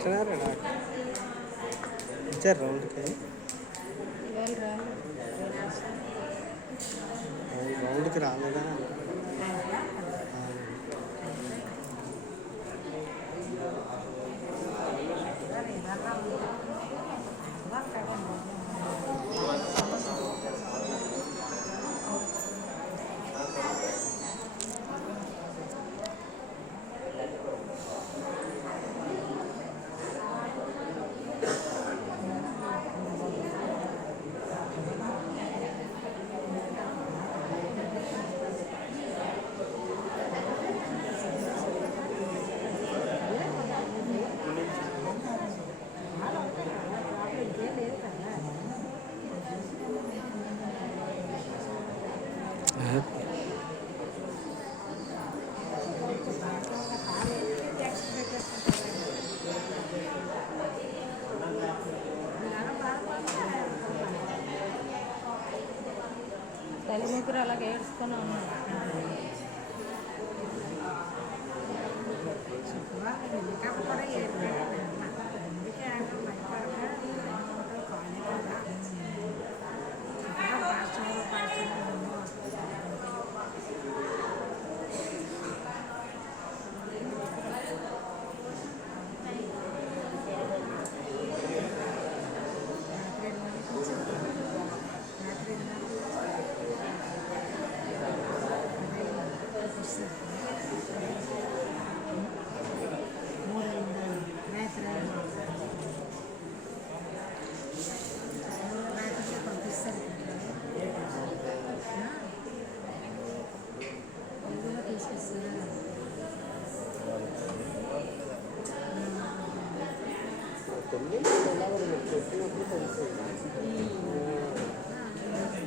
ఎట్లా ఇచ్చారు రౌండ్కి రౌండ్కి రాలేదా తల్లి ముగ్గురు అలాగే ఏడ్చుకొని ఉన్నారు.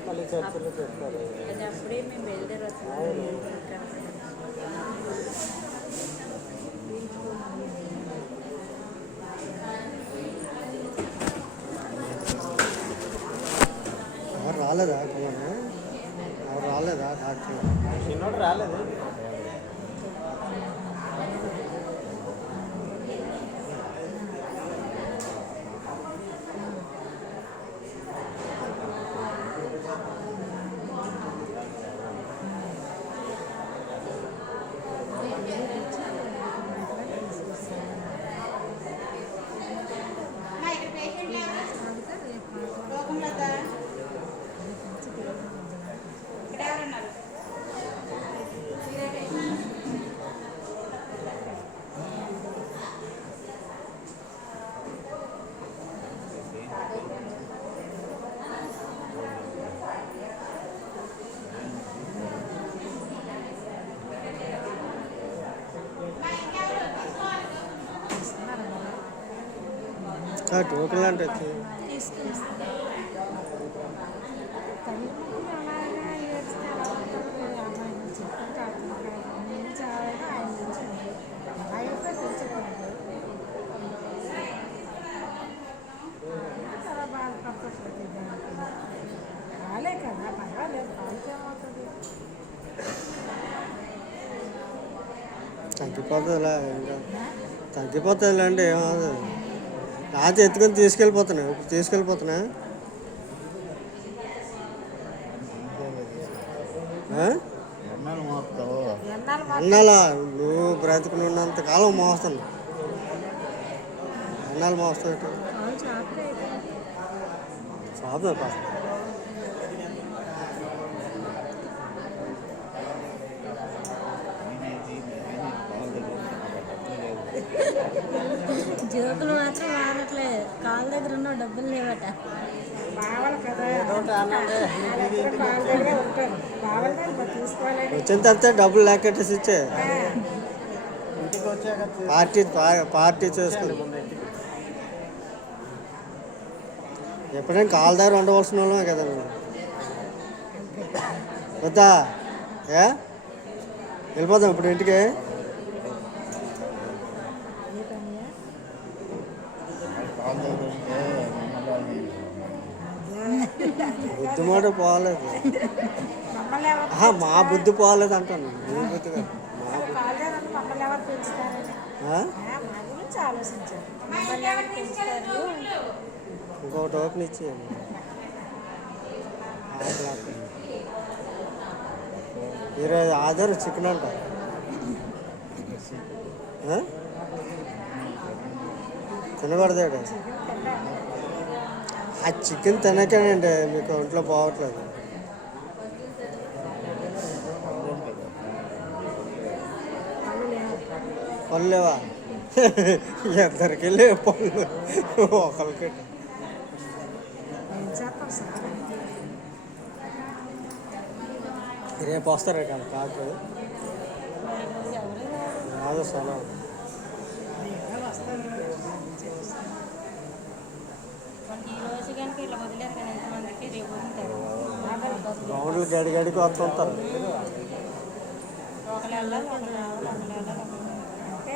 మళ్ళీ చర్చలు చెప్తారు. అది అప్పుడే మేము బయలుదేరి వస్తాం. ఎవరు రాలేదా కుమార్ ఎవరు రాలేదా డాక్టర్ చిన్నోడు రాలేదు. టోకెన్ అంటే రాలే కదా పర్వాలేదు. ఏమవుతుంది తగ్గిపోతుందిలే ఇంకా తగ్గిపోతుందిలే అంటే ఏమవుతుంది. రాత్రి ఎత్తుకొని తీసుకెళ్ళిపోతున్నా ఇప్పుడు తీసుకెళ్ళిపోతున్నా అన్నాలా నువ్వు బ్రతుకుని ఉన్నంత కాలం మోస్తాను అన్నాలు మోస్తావు చాలు జోకులు మాత్రం వాడట్లేదు. కాళ్ళ దగ్గర ఉన్న డబ్బులు లేవట. వచ్చిన తర్వాత డబ్బులు లేకెట్టేసి ఇచ్చే పార్టీ చేసుకుని ఎప్పుడైనా కాళ్ళ దగ్గర ఉండవలసిన వాళ్ళమే కదా వద్దా వెళ్ళిపోదాం ఇప్పుడు ఇంటికి. బుద్ధి మాట పోలేదు. మా బుద్ధి పోలేదు అంటాను. గురించి ఆలోచించారు. మమ్మల్ని ఎవరు పెంచుతారు? ఇంకొకటి ఓపెన్ ఇచ్చేయండి. ఈరోజు ఆధార్ చికెన్ అంట. తినకూడదాడు. ఆ చికెన్ తినకండి, మీకు ఒంట్లో పోవట్లేదు. పళ్ళు లేవా? ఇద్దరికి లేవు పళ్ళు, ఒకరికి. రేపు వస్తారు కదా కాకు రాదు సెలవు. ఈ రోజు కనుక ఇలా వదిలేరు కానీ ఎంతమందికి రేపు వదులుతారు. గ్రౌండ్లు గడిగడికి వస్తుంటారు. ఒకళ్ళు వెళ్ళాలి, ఒకళ్ళు రావాలి, ఒకళ్ళు వెళ్ళాలి, ఒకళ్ళు అంటే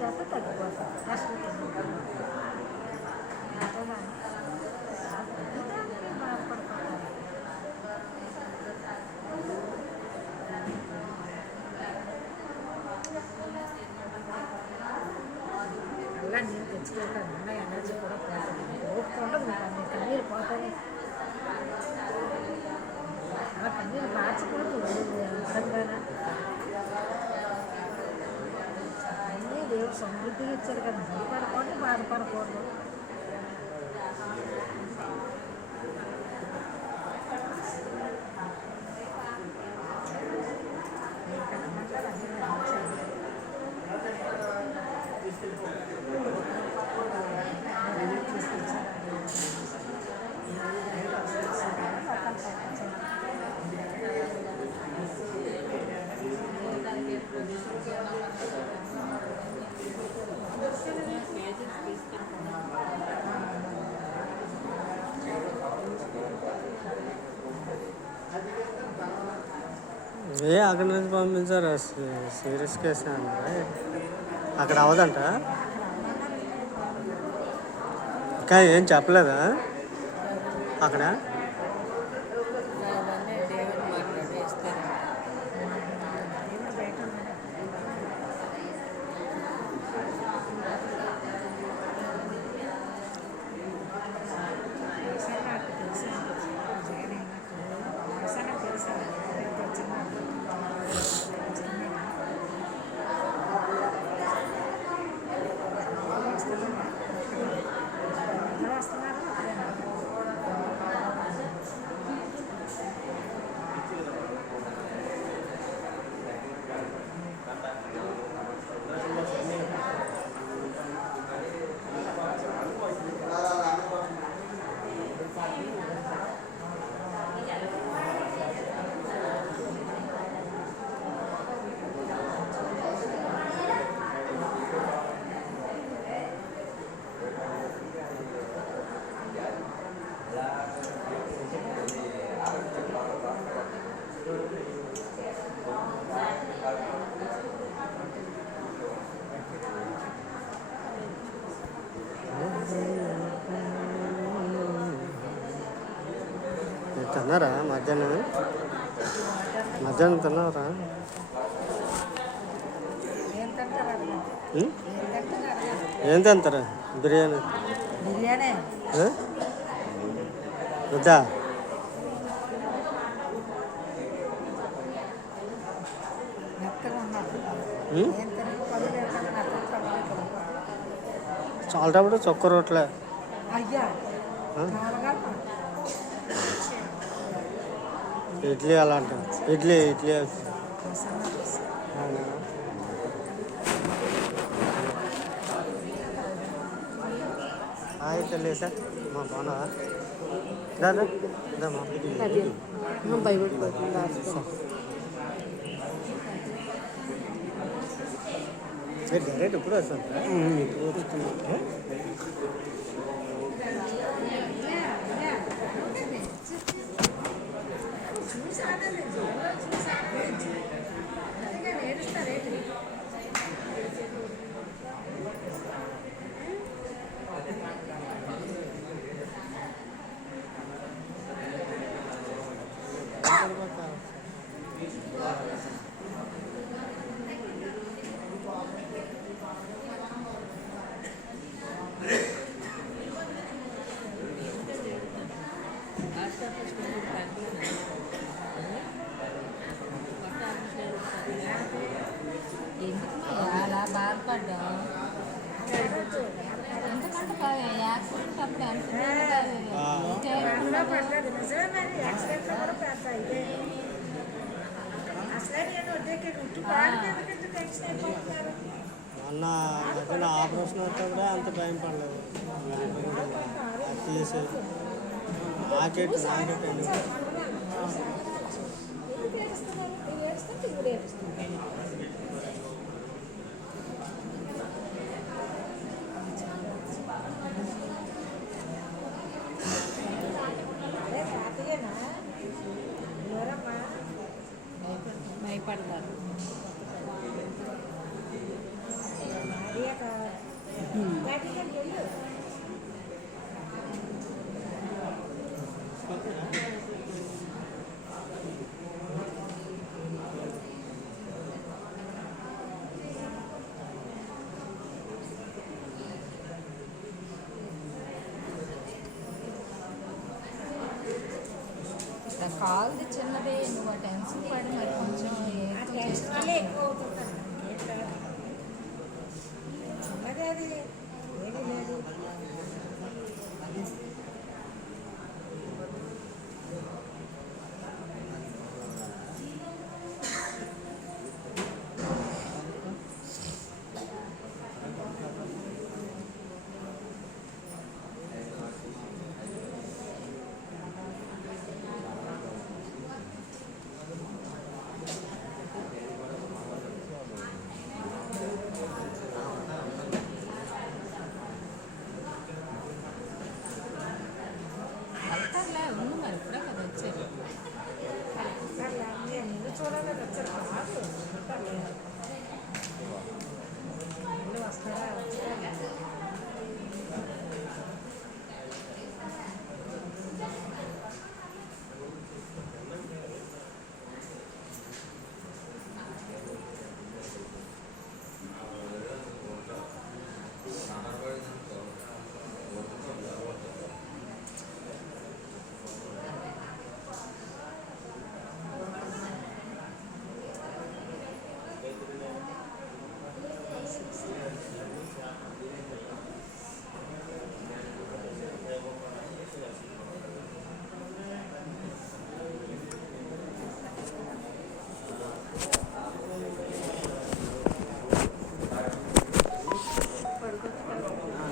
చేస్తే తగ్గిపోతాం. అలా నేను తెచ్చుకోకండి, ఉన్న ఎనర్జీ కూడా పోతుంది. ఓపిక ఉండదు, మీకు కన్నీరు పోతాయి. అలా కన్నీరు మార్చకూడదు. అర్థంగానా అన్నీ దేవుడు సమృద్ధిగా ఇచ్చారు కదా, భయపడకూడదు, బాధపడకూడదు. అక్కడి నుంచి పంపించారు. సీరియస్ కేసు అంటే అక్కడ అవదంట. ఇంకా ఏం చెప్పలేదా అక్కడ? తిన్నారా మధ్యాహ్నం? మధ్యాహ్నం తిన్నారా? ఏం తింటారు అడగండి. ఉం? ఏం తింటారు అడగండి. ఏం తింటారా? బిర్యానీ బిర్యానీ ఆ? వద్దా? మెత్తగా ఉన్నట్టు ఉం? ఏం తినక పనులు ఎక్కడ మెత్తగా పనులు చాలటప్పుడు చొక్క రొట్టెలే. అయ్యా ఆ? నాలుగల్ప ఇడ్లీ అలాంటి ఇడ్లీ ఇడ్లీ అవునా? హాయ్ తల్లి సార్ మా బాగున్నావా? దాదా ఇదమ్మా డైరెక్ట్ ఎప్పుడు వస్తాను అలా బాధపడ్డా ఎందుకంటే యాక్సిడెంట్ అప్పుడు అందులో పడలేదు నిజమే మరి యాక్సిడెంట్లో కూడా పెద్ద ఇదే అసలే నేను వడ్డీకి ఉట్టి బాగా ఎందుకు టెన్షన్ అయిపోతున్నారు. మొన్న మధ్యలో ఆపరేషన్ వస్తే కూడా అంత భయం పడలేదు. అది తీసి నాకెట్ ఎందుకు ఏడుస్తున్నారు? మీరు ఏడుస్తుంటే ఇప్పుడు ఏడుస్తున్నారు. అదే తాతయ్యనా ఎవరమ్మా? భయపడతారు. భార్య కావాలి వాటికి వెళ్ళు. కాల్ది చిన్నదే నువ్వు టెన్షన్ పడి మరి కొంచెం ఆ టెన్షన్ వల్ల ఎక్కువ అవుతుందండి. ఏం కాదు చిన్నదే అది ఏమీ లేదు. వెళ్తారులే ఉండు మరి ఇప్పుడే కదా వచ్చారు. నేను నిన్ను చూడాలని వచ్చాను కాదు ఉంటాను. ఇల్లు వస్తారా వచ్చారా?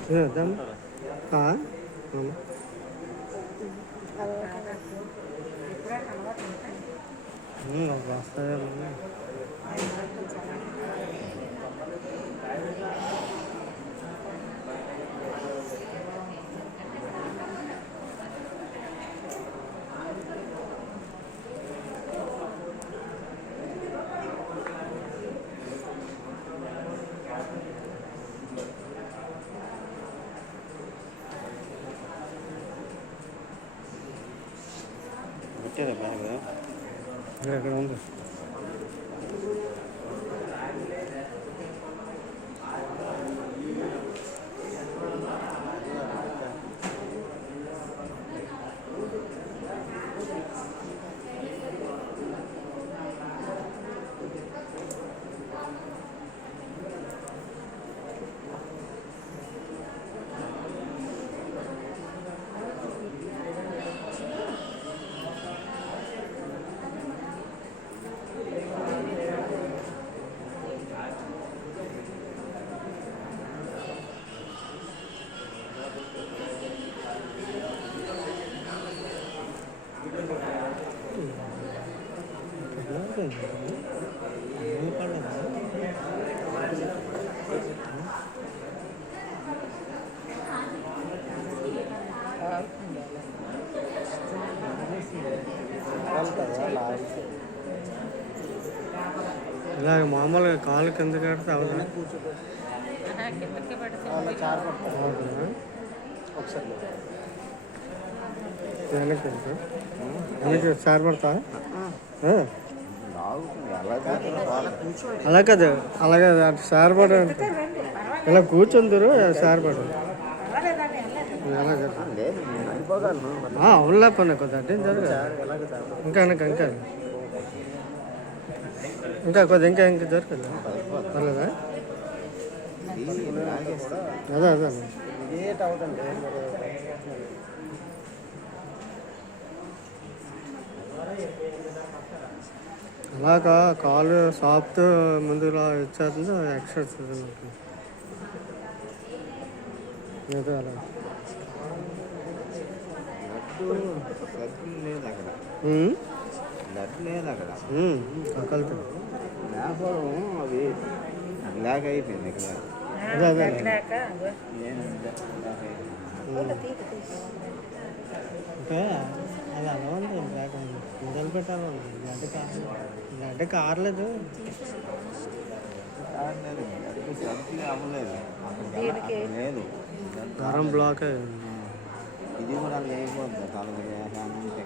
చేద్దాం ఎప్పుడైనా అలవాటు ఉంటాయి. వస్తాయేమో. ఇచ్చారా బ్యాగ్? ఎక్కడ ఉంది? ఇలాగ మామూలుగా కాలు కింద కడితే అవునా? కిందకి పడితే ఒకసారి వెనక్కి వెళ్తా వెనక్కి సార్ పడతా అలా కదా అలాగే అటు సార్ పడ ఇలా కూర్చుందరు సార్ పడ అవునులే పని కొద్ది అంటే జరగదు ఇంకా వెనక ఇంకా కొద్ది ఇంకా జరగదు పర్లేదా? అదే అలాగా కాలు సాఫ్ట్ ముందులా ఇచ్చేస్తుంది ఎక్సర్సైజ్ ఉంటుంది అదే అలా లేదు అక్కడ, లడ్డు లేదు అక్కడ. కలిపి వ్యాపారం అది బ్లాక్ అయిపోయింది ఇక్కడ. అదే అదే ఇంకా అది అలా ఉంది బ్లాక్ మొదలు పెట్టాలి అంటే కారలేదు అవ్వలేదు లేదు, గరం బ్లాక్ ఇది కూడా అలాగే అయిపోద్ది తలకి అంటే.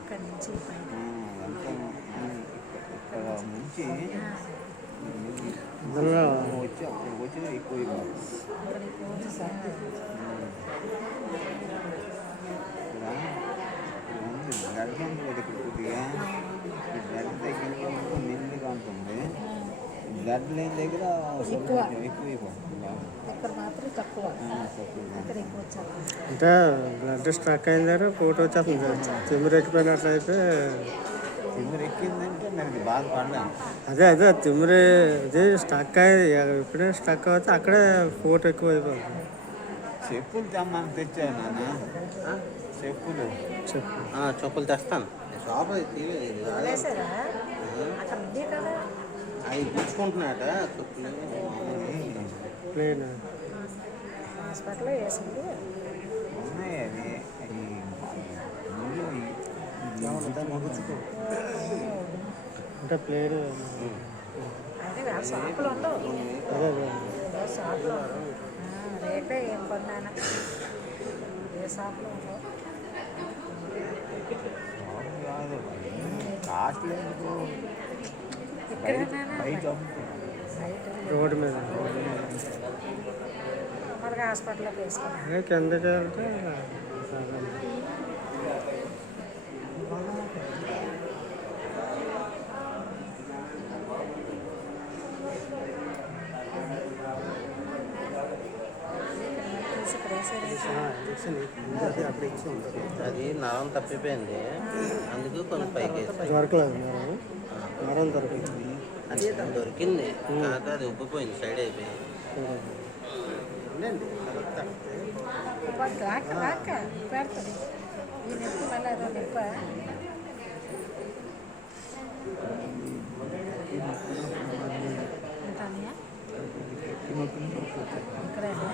అక్కడి నుంచి ఇక్కడ నుంచి ఇందులో వచ్చి అప్పుడు వచ్చిన ఎక్కువ గడ్డ ఉంది కదా ఇక్కడ కొద్దిగా ఈ గడ్డ దగ్గర నిండుగా ఉంటుంది గడ్డ లేని దగ్గర ఎక్కువైపోతుంది అక్కడ మాత్రం తక్కువ అక్కడ ఎక్కువ వచ్చారు అంటే బ్లడ్ స్ట్రక్ అయిందారు ఫోటో వచ్చేస్తుంది తిమ్మిరి ఎక్కిపోయినట్లయితే తిమ్మిరి ఎక్కిందంటే మరి బాధపడలేము అదే తిమ్మిరి ఇది స్టక్ అయ్యి ఎప్పుడే స్టక్ అవుతే అక్కడే ఫోటో ఎక్కువ అయిపోతుంది చెప్పులు తెమ్మని తెచ్చాను నాన్న చెప్పులు చెప్పులు తెస్తాను షాప్ అయితే తీయలేదు వదిలేసారా అక్కడ ఉంది కదా అవి గుచ్చుకుంటున్నాట చెప్పులు ప్లేన్ హాస్పిటల్లో వేసింది ఉన్నాయి అవి అంటే ప్లేన్ అంటే షాపులో ఉండవు అదే షాపులో రేపే ఏం కొన్నాను ఏ షాపులో ఉండవు కాదు కాస్ట్ లేదు బయట రోడ్డు మీద మనకి హాస్పిటల్లోకి వేసుకున్నాను అదే కిందకి వెళ్తే అది నరం తప్పిపోయింది అందుకు కొంచెం పైకి వేసాను. దొరకలేదు నరం దొరకలేదు అది దొరికింది కాక అది ఉబ్బిపోయింది సైడ్ అయిపోయి ఉండండి రాక రాక పెడుతుంది ఈ నొప్పి మళ్ళీ అదో నొప్ప ఉంటానయా ఇక్కడేనా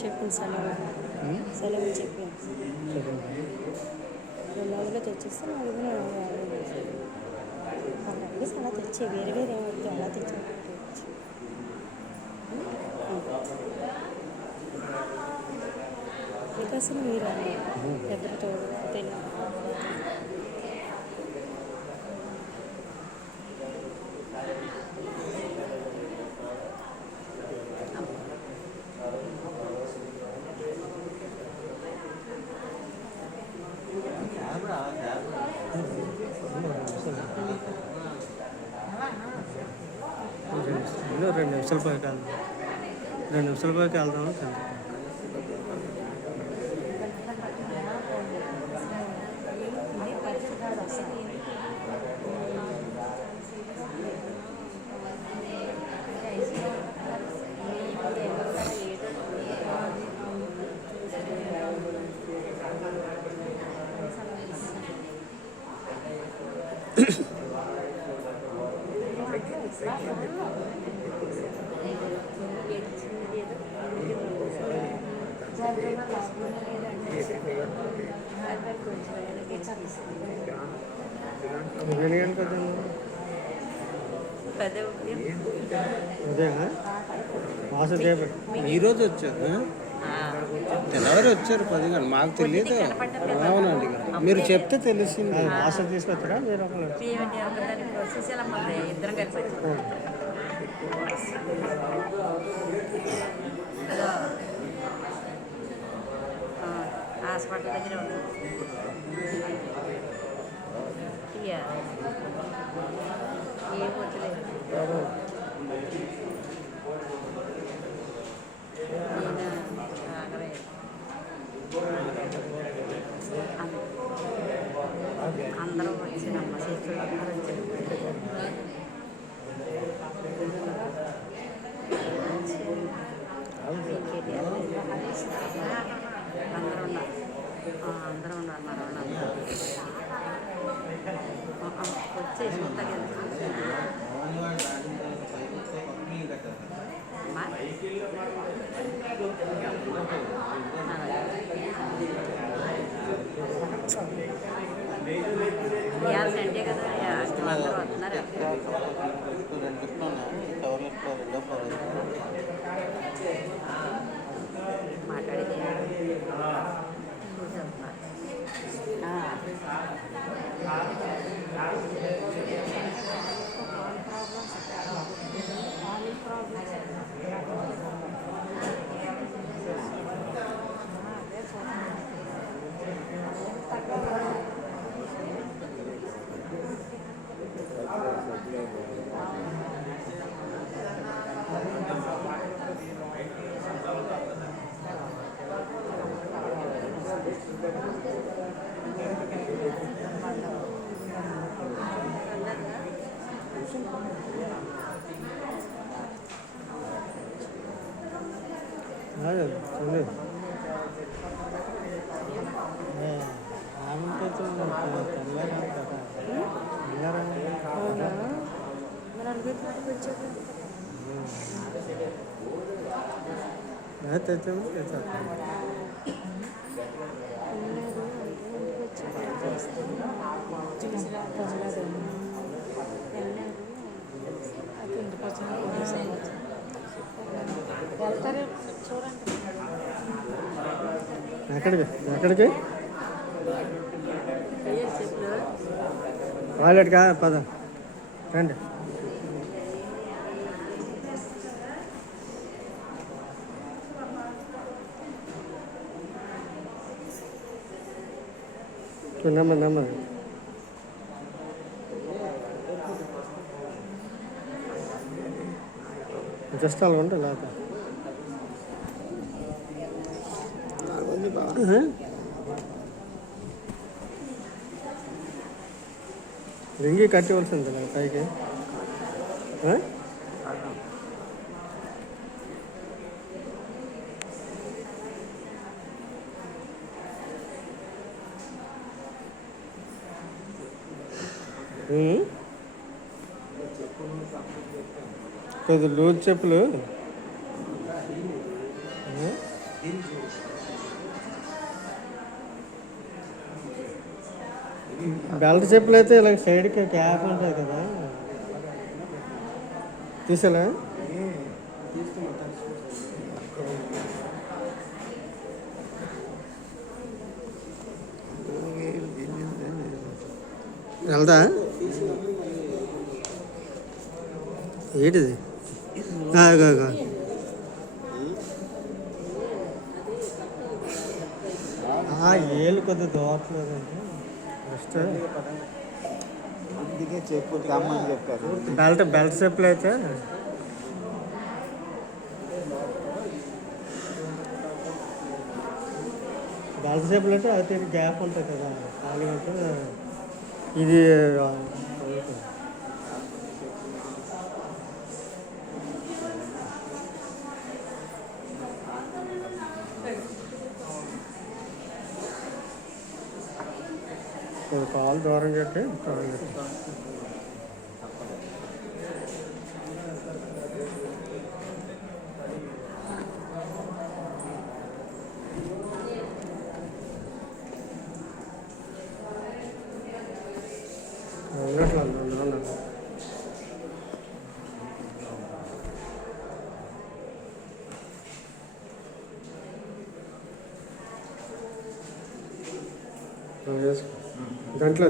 చెప్పింది సెలవు చెప్పాను రెండు తెచ్చిస్తే నాలుగు అడిగేసి అలా తెచ్చే వేరే వేరే ఏమవుతుంది అలా తెచ్చి మీకోసం మీరు ఎదురు తోడు తెలియదు రెండు నిమిషాల పైకి వెళ్దాం 2 నిమిషాల పైకి వెళ్దాం అదేనా వాసుదేవ్ ఈరోజు వచ్చారు తెల్లవారు వచ్చారు 10 గంటలు మాకు తెలియదు అవునండి మీరు చెప్తే తెలిసింది వాసు తీసుకొచ్చారా మీరు ఒకరు ఇద్దరం కలిసి వచ్చాం హాస్పిటల్ దగ్గర ఉంది ఏం వద్దులేదు అందరం వచ్చినమ్మ చేతులు అందరూ అందరూ ఉన్నారు మన వాళ్ళు వచ్చి చేసుకుంటా కదా అమ్మా. ఇవాళ సండే కదా అందరూ వస్తున్నారు మాట్లాడేది అదే చూడు ఆమె తెల్లగా అవునా మరి అడిగేటప్పుడు వచ్చాక తెచ్చాము తెచ్చాము వెళ్తారు చూడండి ఎక్కడికి ఎక్కడికి వాలెట్గా పద రండి నెమ్మది నెమ్మది జస్ట్ అలా ఉంటాయి లేకపోతే రింగి కట్టివలసింది పైకి కొద్ది లూజ్ చెప్పులు బెల్ట్ చెప్పులు అయితే ఇలా సైడ్కి క్యాప్ ఉంటాయి కదా తీసేలా వెళ్దా ఏంటిది ఏళ్ళు కొద్దిగా దోవట్లేదండి ఫస్ట్ అందుకే చెప్పు రమ్మని చెప్పారు. బెల్ట్ చెప్పులు అయితే బెల్ట్ చెప్పులు అంటే అయితే గ్యాప్ ఉంటుంది కదా ఖాళీ అంటే ఇది కాలు దూరం చెట్టి దాంట్లో